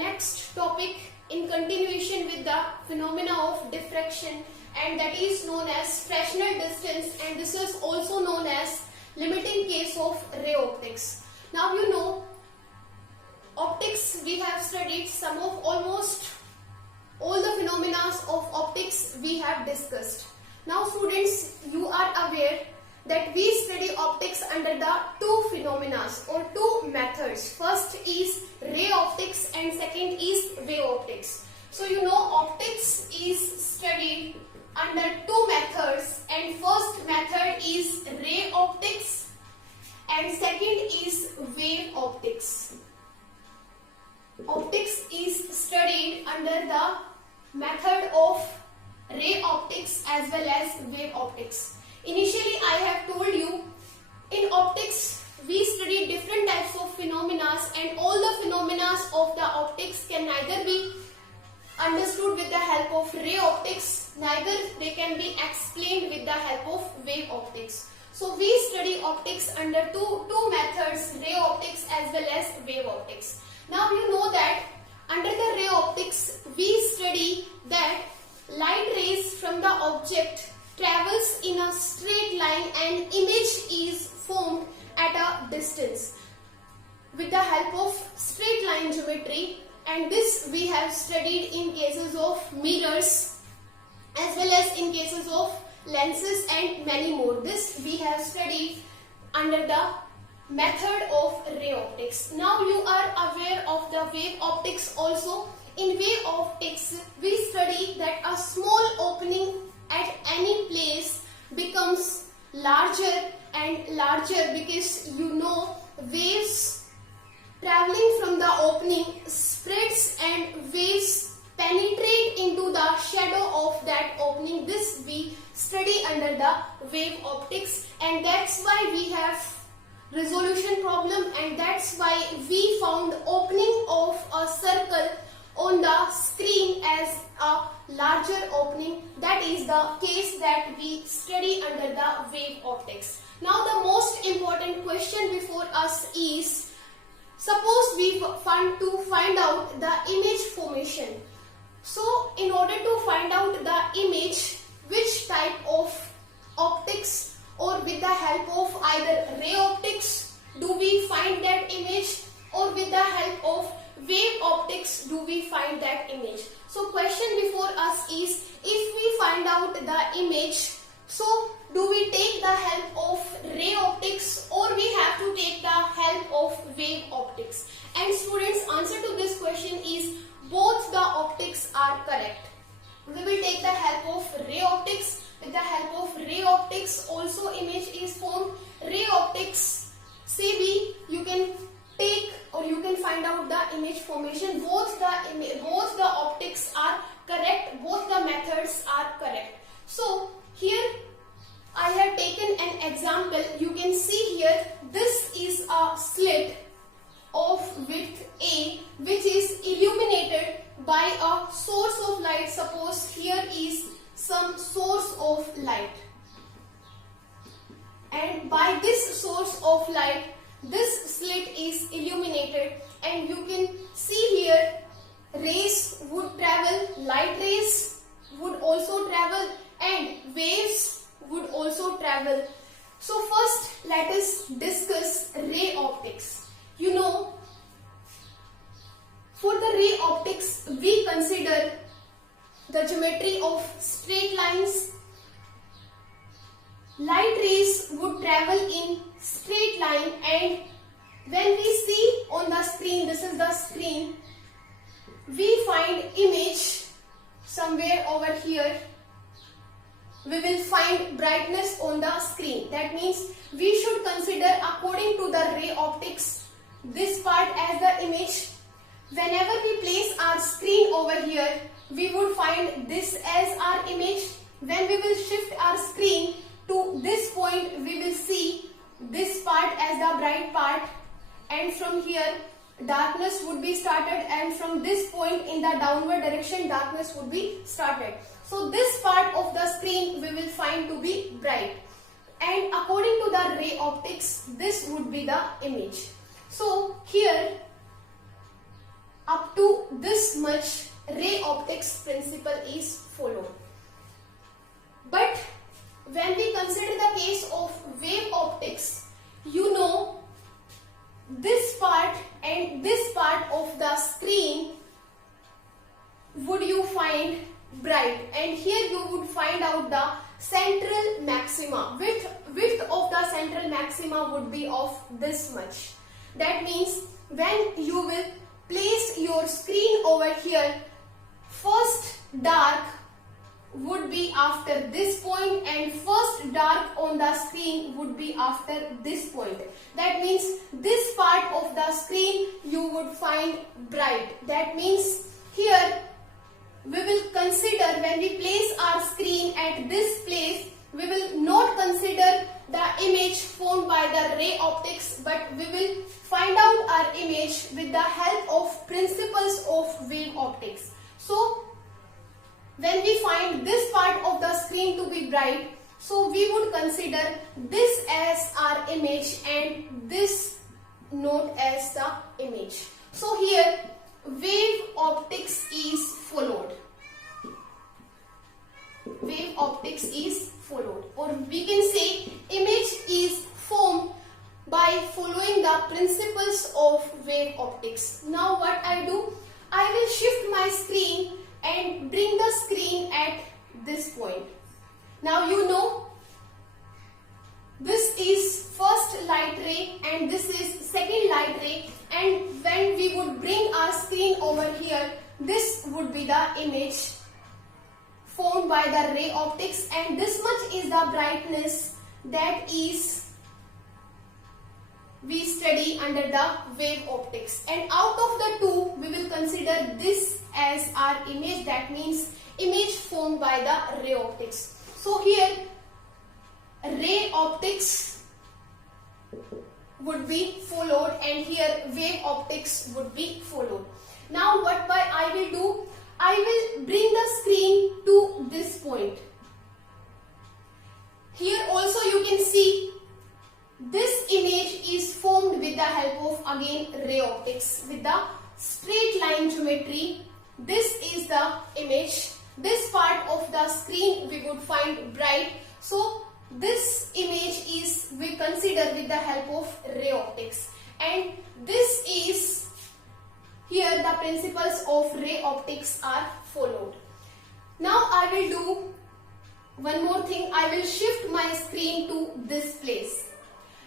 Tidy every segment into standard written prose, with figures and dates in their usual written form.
next topic in continuation with the phenomena of diffraction, and that is known as Fresnel distance, and this is also known as limiting case of ray optics. Now you know optics, we have studied some of almost all the phenomena of optics we have discussed. Now students, you are aware that we study optics under the two phenomena or two methods. First is ray optics and second is wave optics. So you know optics is studied under two methods, and first method is ray optics and second is wave optics. Optics is studied under the method of ray optics as well as wave optics. Initially I have told you, in optics we study different types of phenomena, and all the phenomena of the optics can neither be understood with the help of ray optics, neither they can be explained with the help of wave optics. So we study optics under two methods, ray optics as well as wave optics. Now you know that under the ray optics we study that light rays from the object travels in a straight line and image is formed at a distance with the help of straight line geometry, and this we have studied in cases of mirrors as well as in cases of lenses and many more. This we have studied under the method of ray optics. Now you are aware of the wave optics also. In wave optics we study that a small opening at any place becomes larger and larger, because you know waves traveling from the opening spreads and waves penetrate into the shadow of that opening. This we study under the wave optics, and that's why we have resolution problem, and that's why we found opening of a circle on the screen as a larger opening. That is the case that we study under the wave optics. Now the most important question before us is, suppose we want to find out the image formation. So in order to find out the image, which type of optics or with the help of either ray optics do we find that image, or with the help of wave optics do we find that image? So question before us is, if we find out the image, so do we take the help of ray optics or we have to take the help of wave optics? And students, answer to this question is both the optics are correct. We will take the help of ray optics. With the help of ray optics also image is formed. Ray optics, CB, you can take or you can find out the image formation. Both the optics are correct, both the methods are correct. So here I have taken an example. You can see here, this is a slit of width A which is illuminated by a source of light. Suppose here is some source of light, and by this source of light this slit is illuminated, and you can see here rays would travel, light rays would also travel, and waves would also travel. So first let us discuss ray optics. You know, for the ray optics we consider the geometry of straight lines. Light rays would travel in straight line, and when we see on the screen, this is the screen, we find image somewhere over here. We will find brightness on the screen. That means we should consider, according to the ray optics, this part as the image. Whenever we place our screen over here, we would find this as our image. When we will shift our screen to this point, we will see this part as the bright part, and from here darkness would be started, and from this point in the downward direction darkness would be started. So this part of the screen we will find to be bright, and according to the ray optics this would be the image. So here up to this much ray optics principle is followed. But when we consider the case of wave optics, you know, this part and this part of the screen would you find bright, and here you would find out the central maxima. Width of the central maxima would be of this much. That means when you will place your screen over here, first dark would be after this point and first dark on the screen would be after this point. That means this part of the screen you would find bright. That means here we will consider, when we place our screen at this place, we will not consider the image formed by the ray optics, but we will find out our image with the help of principles of wave optics. So when we find this part of the screen to be bright, so we would consider this as our image and this node as the image. So here wave optics is followed. Wave optics is followed, or we can say image is formed by following the principles of wave optics. Now what I do? I will shift my screen and bring the screen at this point. Now you know, this is first light ray and this is second light ray, and when we would bring our screen over here, this would be the image formed by the ray optics, and this much is the brightness that is we study under the wave optics. And out of the two, we will consider this as our image. That means image formed by the ray optics. So here ray optics would be followed and here wave optics would be followed. Now what I will do? I will bring the screen to this point. Here also you can see this image is formed with the help of again ray optics with the straight line geometry. This is the image. This part of the screen we would find bright. So this image is we consider with the help of ray optics, and this is here the principles of ray optics are followed. Now I will do one more thing. I will shift my screen to this place.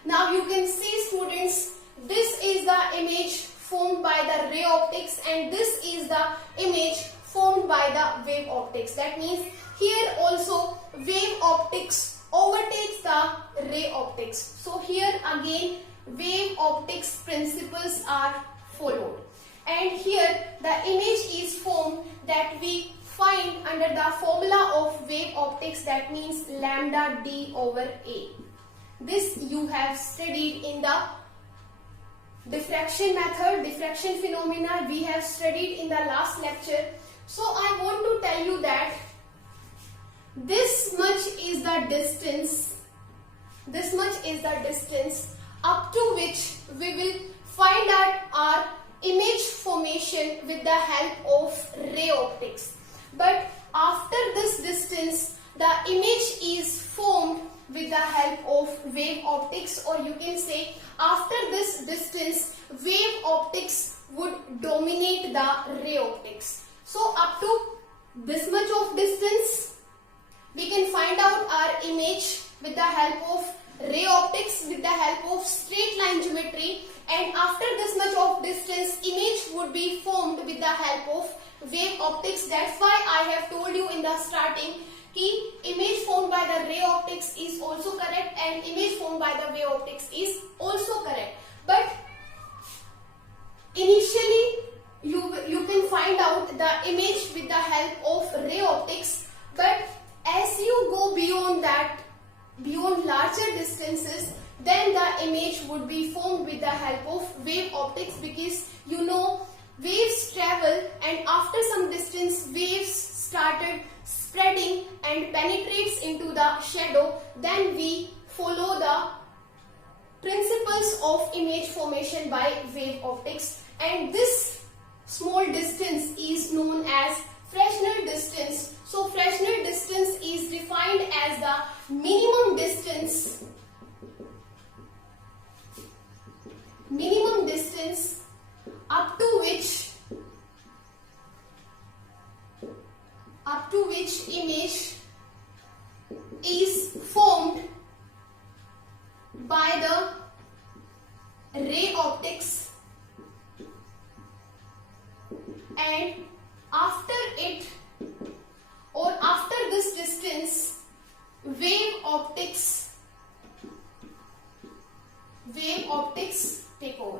Now you can see, students, this is the image formed by the ray optics and this is the image formed by the wave optics. That means here also wave optics overtakes the ray optics. So here again wave optics principles are followed. And here the image is formed that we find under the formula of wave optics, that means lambda d over a. This you have studied in the diffraction method, diffraction phenomena we have studied in the last lecture. So I want to tell you that this much is the distance, up to which we will find out our image formation with the help of ray optics. But after this distance, the image is formed with the help of wave optics, or you can say after this distance, wave optics would dominate the ray optics. So up to this much of distance, we can find out our image with the help of ray optics with the help of straight line geometry, and after this much of distance, image would be formed with the help of wave optics. That's why I have told you in the starting कि image formed by the ray optics is also correct and image formed by the wave optics is also correct. But initially you can find out the image with the help of ray optics, but as you go beyond that, beyond larger distances, then the image would be formed with the help of wave optics, because you know waves travel and after some distance waves started spreading and penetrates into the shadow. Then we follow the principles of image formation by wave optics, and this small distance is known as Fresnel distance. So Fresnel distance is defined as the minimum distance up to which image is formed by the ray optics, and after this distance wave optics take over,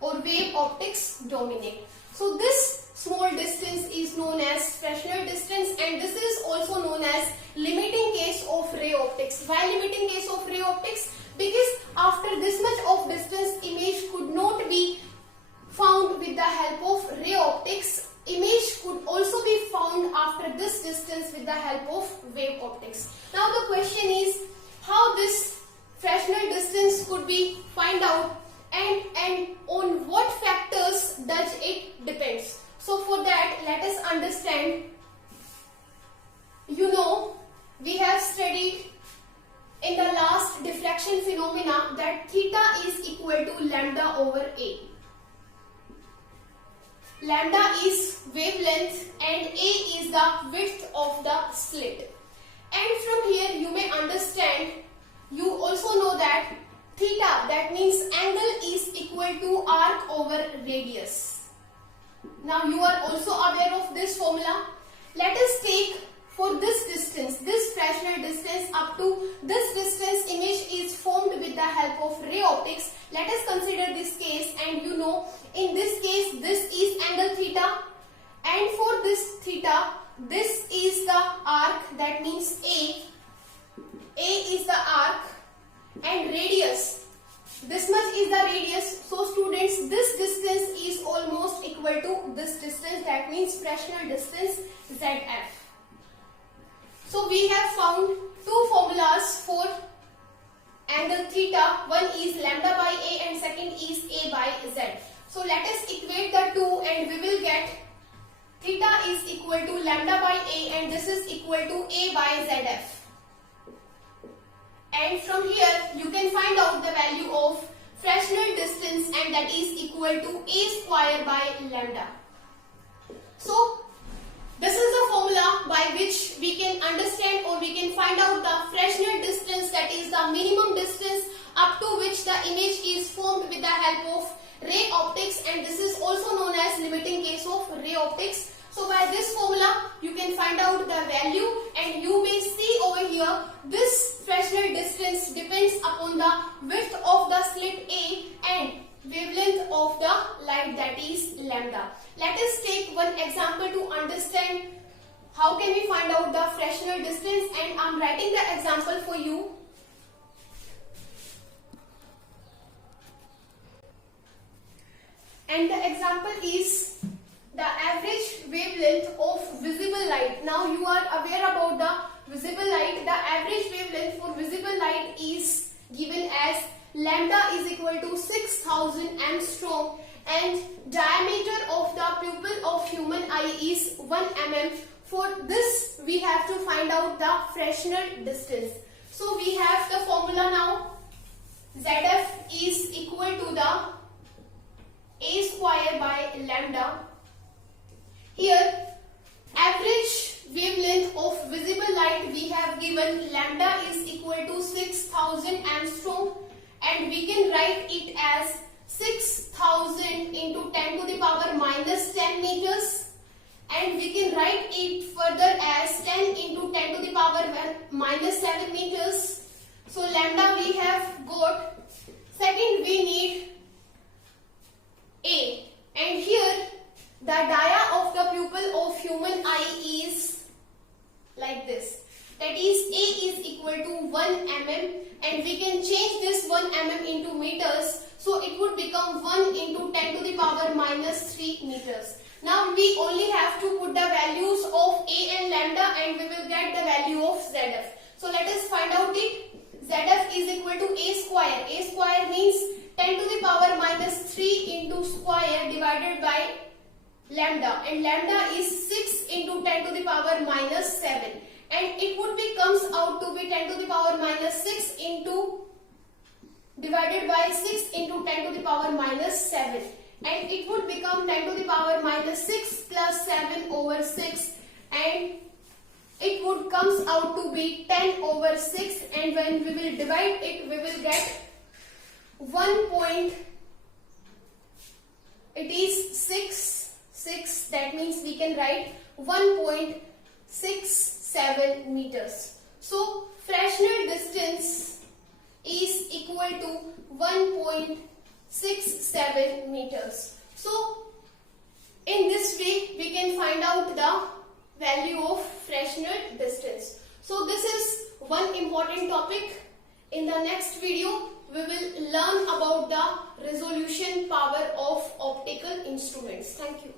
or wave optics dominate. So this small distance is known as Fresnel distance, and this is also known as limiting case of ray optics. Why limiting case of ray optics? Because after this much of distance, image could not be found with the help of ray optics. Image could also be found after this distance with the help of wave optics. Now the question is, how this Fresnel distance could be find out, and on what factors does it depends. So for that, let us understand. We have studied in the last diffraction phenomena that theta is equal to lambda over A. Lambda is wavelength and A is the width of the slit. And from here you may understand, you also know that theta, that means angle, is equal to arc over radius. Now you are also aware of this formula. Let us take for this distance, this Fresnel distance, up to this distance image is formed with the help of ray optics. Let us consider this case, and in this case this is angle theta, and for this theta this is the arc, that means A is the arc, and radius, this much is the radius. So students, this distance is almost equal to this distance, that means Fresnel distance ZF. So we have found two formulas for angle theta. One is lambda by A and second is A by Z. So let us equate the two and we will get theta is equal to lambda by A and this is equal to A by ZF. And from here you can find out the value of Fresnel distance, and that is equal to A square by lambda. So this is the formula by which we can understand, or we can find out the Fresnel distance, that is the minimum distance up to which the image is formed with the help of ray optics, and this is also known as limiting case of ray optics. So by this formula you can find out the value, and you may see over here this Fresnel distance depends upon the width of the slit A and wavelength of the light, that is lambda. Let us take one example to understand how can we find out the Fresnel distance, and I am writing the example for you. And the example is the average wavelength of visible light. Now you are aware about the visible light. The average wavelength for visible light is given as lambda is equal to 6000 angstrom, and diameter of the pupil of human eye is 1 mm. For this we have to find out the Fresnel distance. So we have the formula now. ZF is equal to the A square by lambda. Here average wavelength of visible light we have given lambda is equal to 6000 angstrom, and we can write it as 6000 into 10 to the power minus 10 meters, and we can write it further as 10 into 10 to the power minus 7 meters. So lambda we have got. Second we need A, and here the dia of the pupil of human eye is like this, that is A is equal to 1 mm, and we can change this 1 mm into meters, so it would become 1 into 10 to the power minus 3 meters. Now we only have to put the values of A and lambda and we will get the value of ZF. So let us find out it. ZF is equal to A square. A square means 10 to the power minus 3 into square divided by lambda, and lambda is 6 into 10 to the power minus 7, and it would be comes out to be 10 to the power minus 6 into divided by 6 into 10 to the power minus 7, and it would become 10 to the power minus 6 plus 7 over 6, and it would comes out to be 10 over 6, and when we will divide it we will get 6, that means we can write 1.67 meters. So Fresnel distance is equal to 1.67 meters. So in this way we can find out the value of Fresnel distance. So this is one important topic. In the next video we will learn about the resolution power of optical instruments. Thank you.